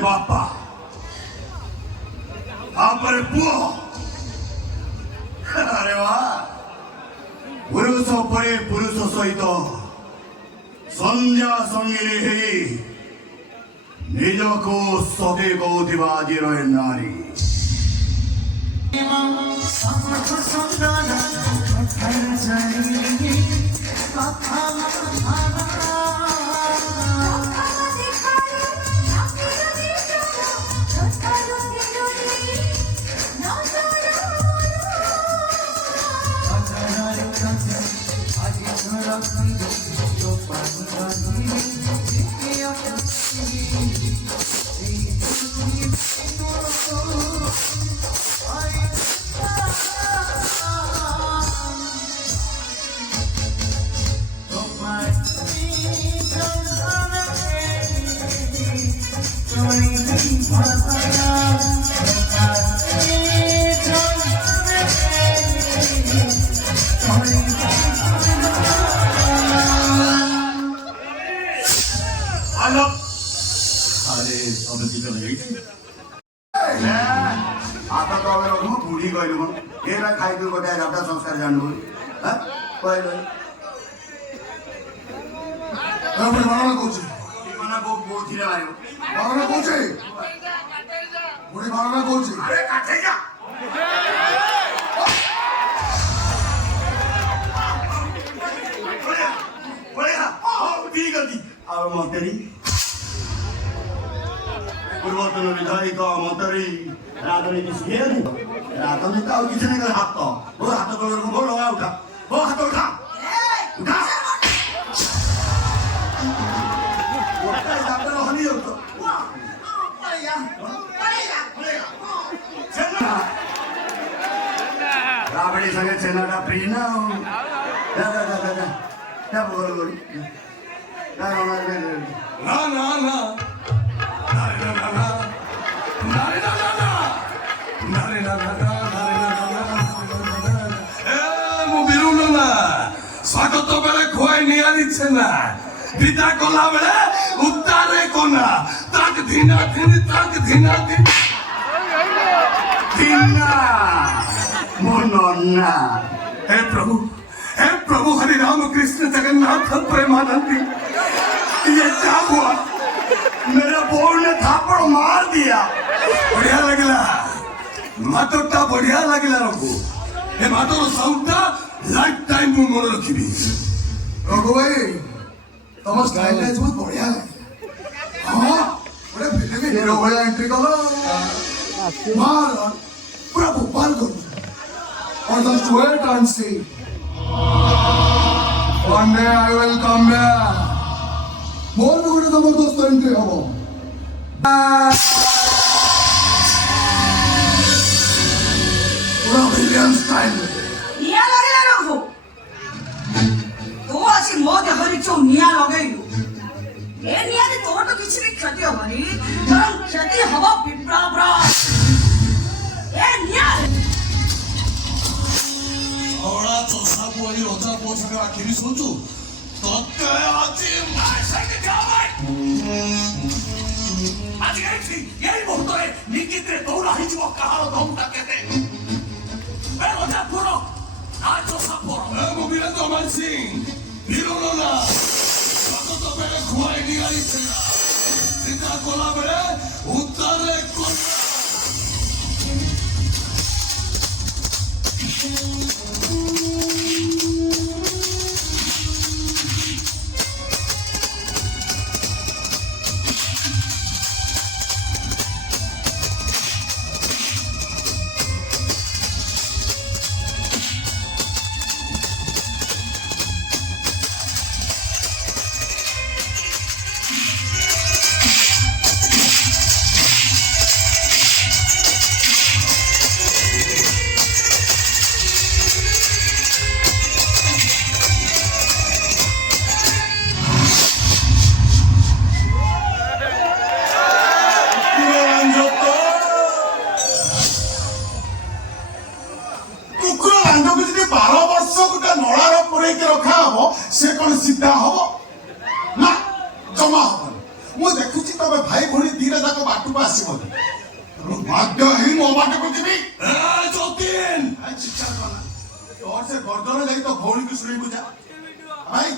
바빠. 아빠를 부어. 아래와 부르소퍼리 부르소서이도 선자성인의 회의 니저코 속이고 디바디로의 날이 संस्कार जानु पहिलो बुढी भाँडा Cauchy mana bau tidak ayo भाँडा कौची बुढी भाँडा कौची अरे काटेगा boleh oh diri ganti अब मंत्री पूर्वतन विधायक मंत्री राजनीति सिखे नि राजनीति अब किसी ने कर हाथ तो वो हाथ को लगा उठा वो हाथ उठा उठा राबड़ी संगे चेन्नड़ा प्रीना क्या बोल बोल क्या होना है ना ना ना स्वागत बेले खुआई निया दिच्छे ना বিদা কলা বেলে উত্তারে কোনা তাক ধিনা ধিনি তাক ধিনা ধিন धिन्ना मुन्ना हे प्रभु हरि राम कृष्ण जगन्नाथ प्रेमानंदी ये क्या हुआ मेरे बोल ने थापड़ मार दिया बढ़िया लगला मातोटा बढ़िया लगला रघु ए मातोर साउंडटा लाइफ टाइम मु मन रखिबी रघु भाई तम स्टाइल लाइज बहुत बढ़िया है हां बड़े फिल्म में हीरो वाला एंट्री करो मार पूरा भोपाल कर और just wait and see one day I will come back बहुत बड़ी जबरदस्त एंट्री हबो पूरा विलियन स्टाइल निया लगेला रघु तो आसी मोदे हरि चो निया लगेलु ए निया ने तोर तो किछि भी क्षति होबनी बरं क्षति हबो विप्राप्रा ए निया 어라 조사부원이 어자 보사가 길이 소주 덧대야지 말살게 가만 아직 알지 예의 못도에 니끼들의 도라 히지고 까하로 너무 닦겠대 왜 어자 보러 아 조사 보러 뭐 미란도 만싱 미로노나 사도도 베레 구아이 니가 있으나 진짜 콜라베레 우따레 콜라 ମୁଁ ଦେଖୁଛି ତମେ ଭାଇ ଭଉଣୀ ଦିଟା ଯାକ ବାଟକୁ ଆସିବନି ବାଧ୍ୟ ହେଇ ମୋ ବାଟକୁ ଯିବି ଯତୀନ ତୋର ସେ ଗର୍ଦ୍ଦନ ଯାଇ ତୋ ଭଉଣୀକୁ ଶୁଣେଇବୁ ଯା ଭାଇ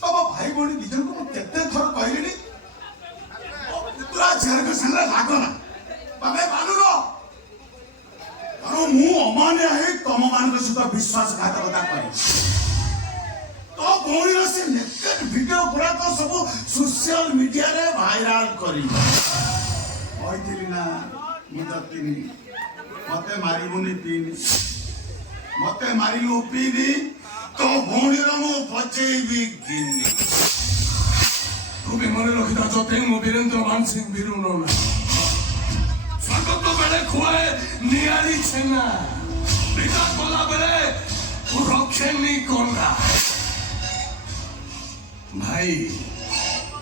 ତମ ଭାଇ ଭଉଣୀ ଦି ଜଣଙ୍କୁ ମୁଁ କେତେ ଥର କହିଲିଣି ପୁତୁରା ଝିଅଙ୍କ ସାଙ୍ଗରେ ଲାଗନା ତମେ ମାନୁନ କାରଣ ମୁଁ ଅମାନିଆ ହେଇ ତମ ମାନଙ୍କ ସହିତ ବିଶ୍ୱାସଘାତକତା କରେ तो भौणीर से नेकेड वीडियो गुड़ाक सब सोशल मीडिया रे वायरल करी कहली ना मुझे मते मारिबुनी पीनी मते मारिलु पीनी तो भौणीर मु बचेबी गिनी तू भी मन रखिता जतेन मो वीरेंद्र मान सिंह बिरुन ना स्वागत बेले खुआए नियाली छेना बिका कोला बेले रखेनी कोला भाई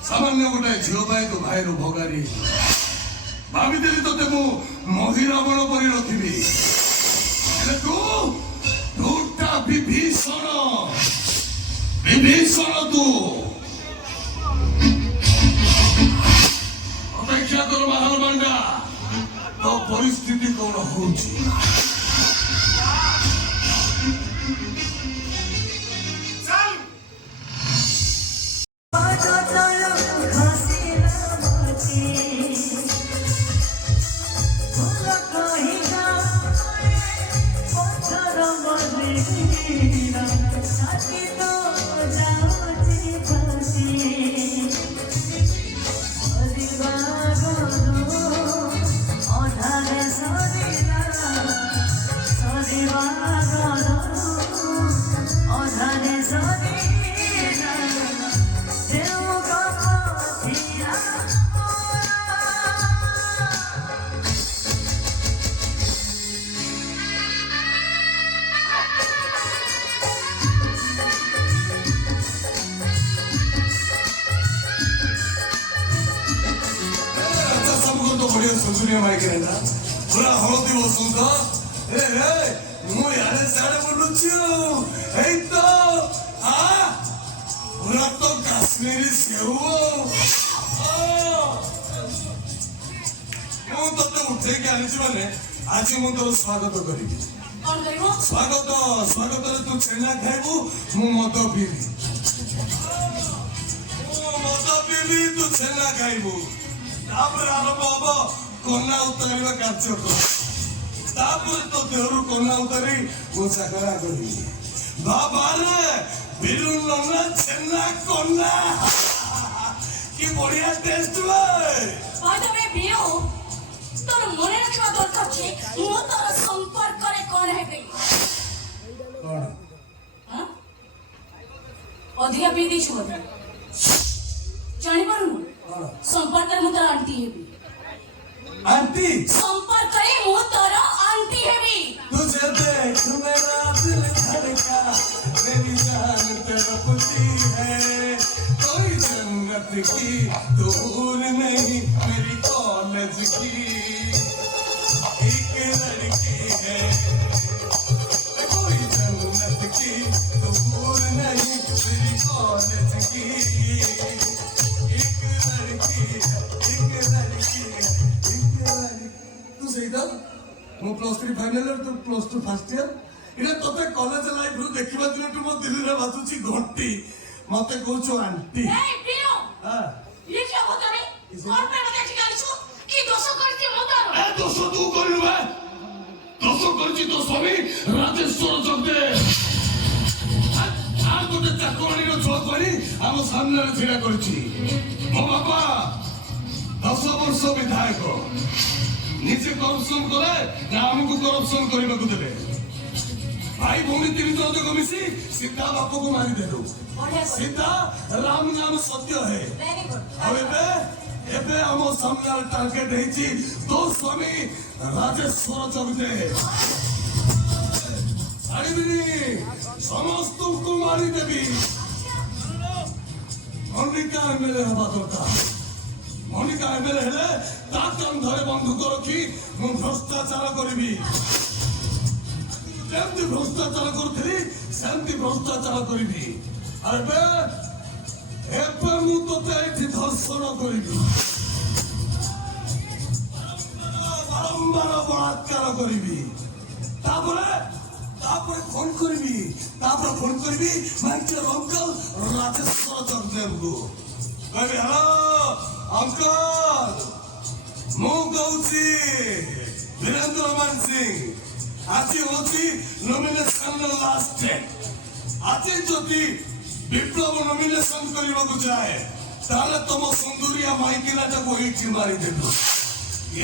सामान्य गोटे झील पाए तो भाई रो भगारी भाभी ते मु महिला बण पर रखी तूटा विभीषण तू अपेक्षा कर महान मांडा तो परिस्थिति कौन हो पूरा हलदी बसंत मुझे साड़े बोलुचु तो पूरा तो काश्मीरी सेव मुझे उठे आनी आज मु तोर स्वागत करी स्वागत स्वागत तू छेना खाइबू मु मद पीबी तू छेना खाइबू आरंभ हम कन्या उतार कार्यक्रम तो देहर कन्या उतारी मु चाकरा करी बाबा बिरुन्ना छेना कन्या कि बढ़िया टेस्ट तोर मने रखवा दरकार छे मो तोर संपर्क करे कोन हेबे कोन हां अधिया पी दी छु जानि पारु संपर्क करे मो तोर आंटी हेबी आंटी संपर्क करे मो तोर आंटी हेबी तुझे देख मेरा दिल धड़का मेरी जान तेरा पुती है कोई जन्नत की दूर नहीं मेरी कॉलेज की एक लड़की है कोई जन्नत की दूर नहीं मेरी कॉलेज की एक लड़की तू सही था मो +3 फाइनल और तू +2 फर्स्ट ईयर इने तोते कॉलेज लाइफ रु देखिबा दिने तू मो दिल रे बाजुची घंटी मते कहछो आंटी ए प्रियो हां ये क्या होता रे कौन पे लगे ठिकानिछु की दोष करती मोता ए दोष तू करिबे दोष करछि तो स्वामी राजेश्वर जगदे आ गोटे चाकरानी रो छळ करी हम सामने रे छिड़ा करछि मो बाबा 10 वर्ष विधायक निजे करप्शन करे ना हमको करप्शन करबा को देबे भाई भौणी 3 जन जक मिसी सीधा बाप को मारी देलु सीधा राम नाम सत्य है वेरी गुड अबे एबे हम सामने टारगेट हेची तो स्वामी राजेश्वर जगदे साड़ीबिनी समस्त को मारी देबी मल्लिका एमएलए हवा दरकार मल्लिका एमएलए हेले ता कंधरे बंधुक रखी मु भ्रष्टाचार करिबी जेमती भ्रष्टाचार करथि सेमती भ्रष्टाचार करिबी अरे बे एपे मु तोते एठी धर्षण करिबी ପ୍ରଚାର କରିବି ତାପରେ ଫୋନ କରିବି ମାଇଚର ଅଙ୍କଲ ରାଜେଶ୍ୱର ଚନ୍ଦ୍ରଦେବଙ୍କୁ କହିବି ହ୍ୟାଲୋ ଅଙ୍କଲ ମୁଁ କହୁଛି ବୀରେନ୍ଦ୍ର ମାନ ସିଂ ଆଜି ହଉଛି ନୋମିନେସନ ଲାଷ୍ଟ ଡେଟ୍ ଆଜି ଯଦି ବିପ୍ଳବ ନୋମିନେସନ କରିବାକୁ ଯାଏ ତାହେଲେ ତମ ସୁନ୍ଦରିଆ ମାଇକିନାଟାକୁ ଏଇଠି ମାରିଦେବି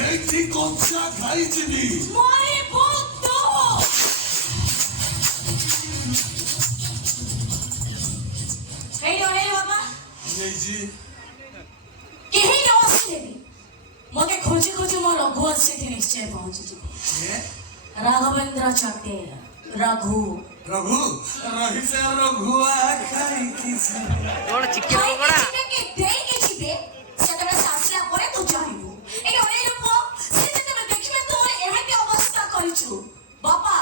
ଏଇଠି କଞ୍ଚା ଖାଇଯିବି मते खोजी खोजी मो रघुवंश से निश्चय पहुंची राघवेंद्र चटे रघु रही से रघुआ खाई किसी कौन चिक्के बड़ा के देई के छिबे सेतबे सासला परे तू जानिबो ए ओरे रूप से जेतबे देखिबे तो एमेते अवस्था करिछु बापा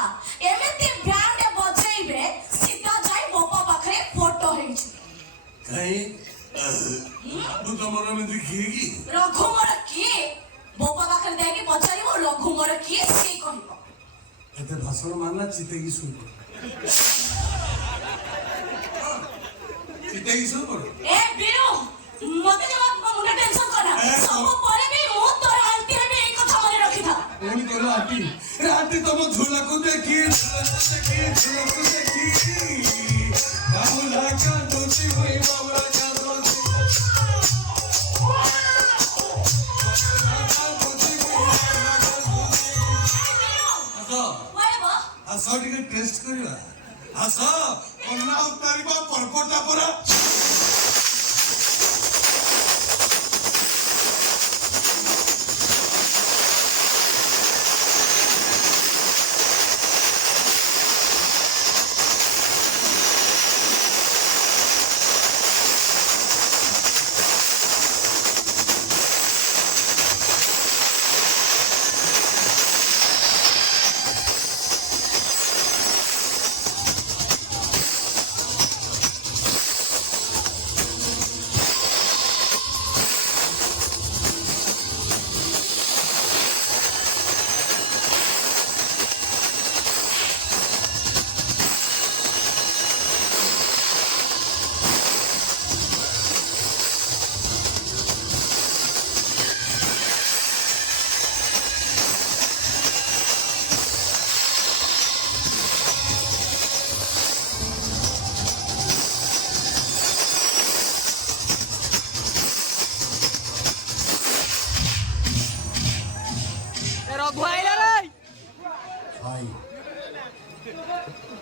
एमेते ब्रांड बजाइबे सीधा जाई बापा पाखरे फोटो हेछि कहीं तू तो मन में देखिएगी रघु मोर किए बापा पाखरे देके पचारिबो रघु मोर किए से कहबो एते भाषण मानना चितेगी सुन चितेगी सुन ए बिरु मते जवाब मुंडा टेंशन करा सब परे भी मु तोर आंटी रे ए कथा मने रखी था एनी कहलो आंटी तुम झूला को देखी बाबूला का दोषी होई बाबूला का दोषी आस टिके टेस्ट करिवा आस अन्ना उतारिबा परपटा परा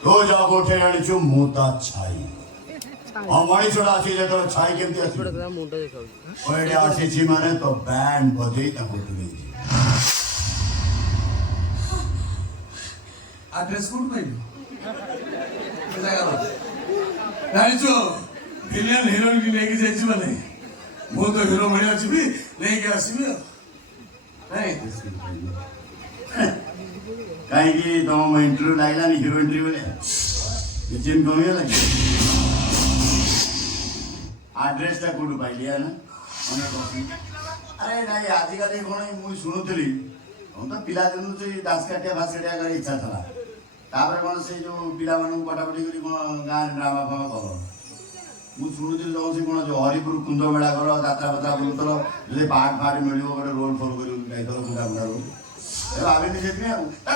तो जा गोठे आनिछु मोता छाई अमणी छोड़ा आसी जे तो छाई केमती आसी मुंडा देखाउ ओडे आसी छी माने तो बैंड बजे ताको तुली एड्रेस कोड पाइलो जानिছো विलियन हीरोइन की लेके जाइছি माने मो तो हीरो भणी अछि भी लेके आसीबी नहीं कहीं की तुम इंटरव्यू लागला नहीं हीरो इंटरव्यू ले जिम कमी लगे एड्रेस टा कोड पाइलिया ना अरे नहीं आज का देख कोन मु सुनुतली हम तो पिला दिनु से दास काटिया भास काटिया करे इच्छा थला तापर कोन से जो पिला मानु पटापटी करी कोन गान ड्रामा फामा करो मु सुनुतली जो से कोन जो हरिपुर कुंद मेला करो यात्रा पत्रा बोलतलो जे पाठ फाट मिलियो करे रोल फॉल करी गाइतलो कुंडा कुंडा रोल भाभी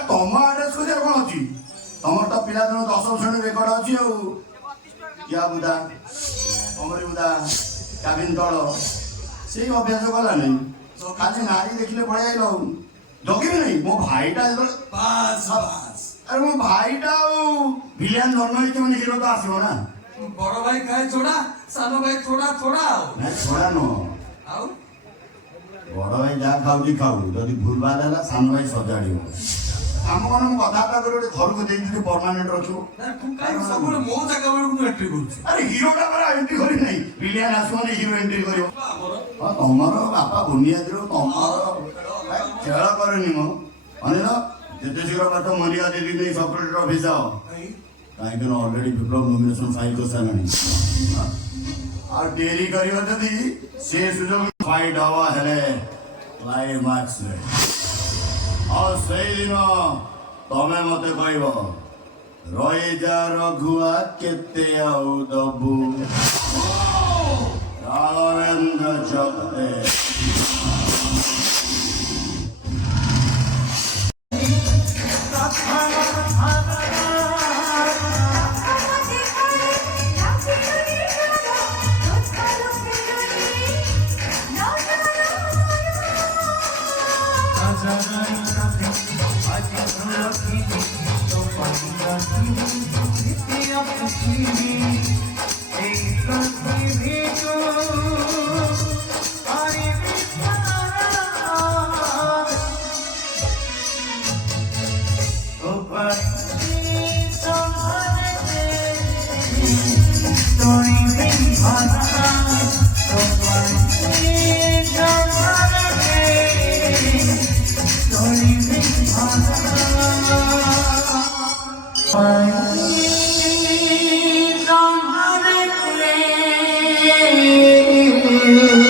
तुम आड्रेस को कौन अच्छी तुम तो पिला दिन 10 श्रेणी रेकर्ड अच्छी क्या बुदा अमरी बुदा काबिन तल से अभ्यास कला नहीं खाली नारी देखले पड़े जगि नहीं मो भाईटा अरे मो भाईटा विलियन जन्म मैंने हिरो तो आसो ना बड़ भाई खाए छोड़ा सानो भाई थोड़ा थोड़ा छोड़ा नुह बड़ भाई जहाँ खाऊ खाऊ जदि भूल भाल है सान भाई सजाड़ आम कौन कथा कर घर को देखिए परमानेंट रखो अरे हिरोटा पर एंट्री करी नहीं विलियन आसमानी हिरो एंट्री करो तुम बापा बुनियादी तुम खेल करनी मो अनिल जिते शीघ्र पाठ मलिया दीदी नहीं सेक्रेटरी ऑफिस आओ कहीं ऑलरेडी विप्लव नॉमिनेशन फाइल कर सारे और डेरी करियो जदि से सुजोग फाइट हवा हेले क्लाइमैक्स रे ଆଉ ସେଇଦିନ ତମେ ମତେ କହିବ ରହିଯା ରଘୁଆ କେତେ ଆଉ ଦବୁ ରାଘବେନ୍ଦ୍ର ଜଗତେ Don't